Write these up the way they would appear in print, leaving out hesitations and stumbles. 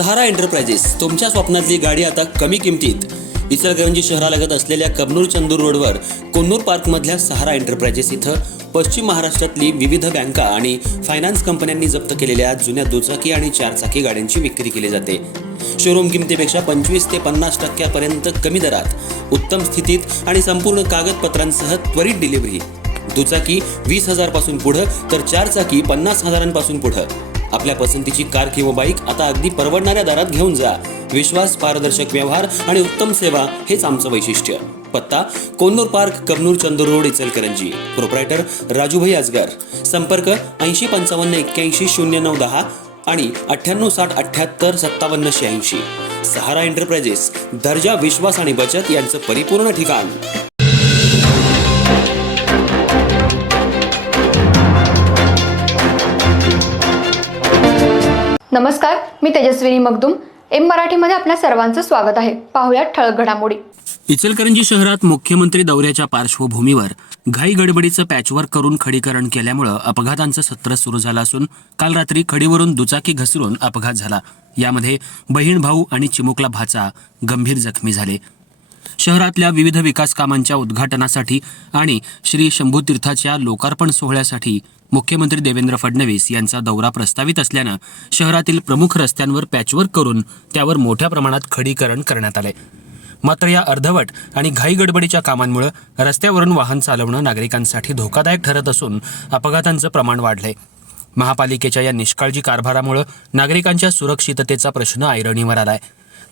सहारा enterprises तुमच्या स्वप्नातली गाडी आता कमी किमतीत। इचलकरंजी शहरालगत असलेल्या कबनूर चंदूर रोडवर कोन्नूर पार्कमधल्या सहारा एंटरप्राइजेस इथं पश्चिम महाराष्ट्रातली विविध बँका आणि फायनान्स कंपन्यांनी जप्त केलेल्या जुन्या दुचाकी आणि चारचाकी गाड्यांची विक्री केली जाते। शोरूम किमतीपेक्षा 25 ते 50% कमी दरात उत्तम स्थितीत आणि संपूर्ण कागदपत्रांसह त्वरित डिलिव्हरी। दुचाकी 20,000 पासून पुढे तर चारचाकी 50,000 पासून पुढे। आपल्या पसंतीची कार किंवा बाईक आता अगदी परवडणाऱ्या दरात घेऊन जा। विश्वास, पारदर्शक व्यवहार आणि उत्तम सेवा हेच आमचं वैशिष्ट्य। पत्ता Konnur park, Kabnoor Chandur road, Ichalkaranji. Proprietor Rajubhai Ajgar. संपर्क 8055810910 आणि 9860785786। सहारा एंटरप्राइजेस, दर्जा, विश्वास आणि बचत यांचं परिपूर्ण ठिकाण। नमस्कार, मी तेजस्विनी मगदूम। एम मराठीमध्ये आपल्या सर्वांचं स्वागत आहे। पाहूया ठळक घडामोडी। इचलकरंजी शहरात मुख्यमंत्री दौऱ्याच्या पार्श्वभूमीवर घाई गडबडीचं पॅचवर्क करून खडीकरण केल्यामुळे अपघातांचं सत्र सुरू झालं असून काल रात्री खडीवरून दुचाकी घसरून अपघात झाला। यामध्ये बहीण भाऊ आणि चिमुकला भाचा गंभीर जखमी झाले। शहरातल्या विविध विकास कामांच्या उद्घाटनासाठी आणि श्री शंभूतीर्थाच्या लोकार्पण सोहळ्यासाठी मुख्यमंत्री देवेंद्र फडणवीस यांचा दौरा प्रस्तावित असल्यानं शहरातील प्रमुख रस्त्यांवर पॅचवर्क करून त्यावर मोठ्या प्रमाणात खडीकरण करण्यात आले। मात्र या अर्धवट आणि घाई गडबडीच्या कामांमुळे रस्त्यावरून वाहन चालवणं नागरिकांसाठी धोकादायक ठरत असून अपघातांचं प्रमाण वाढलंय। महापालिकेच्या या निष्काळजी कारभारामुळे नागरिकांच्या सुरक्षिततेचा प्रश्न ऐरणीवर आलाय।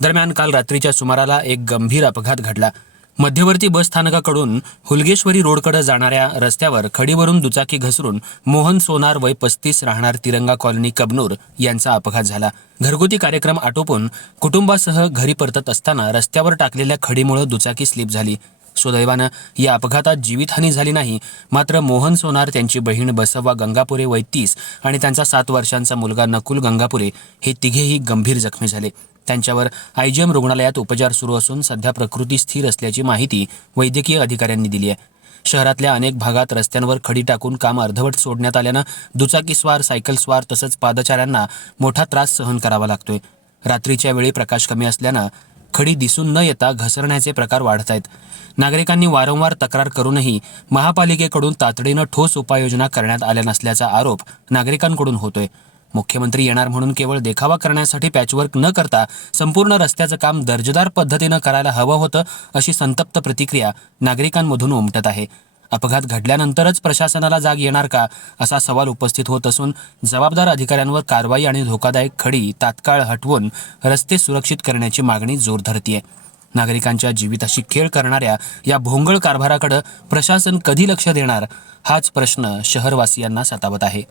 दरम्यान काल रात्रीच्या सुमाराला एक गंभीर अपघात घडला। मध्यवर्ती बस स्थानकाकडून हुलगेश्वरी रोडकडे जाणाऱ्या रस्त्यावर खडीवरून दुचाकी घसरून मोहन सोनार वय 35 राहणार तिरंगा कॉलनी कबनूर यांचा अपघात झाला। घरगुती कार्यक्रम आटोपून कुटुंबासह घरी परतत असताना रस्त्यावर टाकलेल्या खडीमुळे दुचाकी स्लिप झाली। सुदैवानं या अपघातात जीवितहानी झाली नाही। मात्र मोहन सोनार, त्यांची बहीण बसव्वा गंगापुरे वय 30 आणि त्यांचा 7 वर्षांचा मुलगा नकुल गंगापुरे हे तिघेही गंभीर जखमी झाले। त्यांच्यावर आयजीएम रुग्णालयात उपचार सुरू असून सध्या प्रकृती स्थिर असल्याची माहिती वैद्यकीय अधिकाऱ्यांनी दिली आहे। शहरातल्या अनेक भागात रस्त्यांवर खडी टाकून काम अर्धवट सोडण्यात आल्यानं दुचाकीस्वार, सायकलस्वार तसंच पादचाऱ्यांना मोठा त्रास सहन करावा लागतोय। रात्रीच्या वेळी प्रकाश कमी असल्यानं खडी दिसून न येता घसरण्याचे प्रकार वाढत आहेत। नागरिकांनी वारंवार तक्रार करूनही महापालिकेकडून तातडीनं ठोस उपाययोजना करण्यात आल्या नसल्याचा आरोप नागरिकांकडून होतोय। मुख्यमंत्री येणार म्हणून केवळ देखावा करण्यासाठी पॅचवर्क न करता संपूर्ण रस्त्याचं काम दर्जेदार पद्धतीनं करायला हवं होतं, अशी संतप्त प्रतिक्रिया नागरिकांमधून उमटत आहे। अपघात घडल्यानंतरच प्रशासनाला जाग येणार का, असा सवाल उपस्थित होत असून जबाबदार अधिकाऱ्यांवर कारवाई आणि धोकादायक खडी तात्काळ हटवून रस्ते सुरक्षित करण्याची मागणी जोर धरतीये। नागरिकांच्या जीविताशी खेळ करणाऱ्या या भोंगळ कारभाराकडे प्रशासन कधी लक्ष देणार, हाच प्रश्न शहरवासियांना सतावत आहे।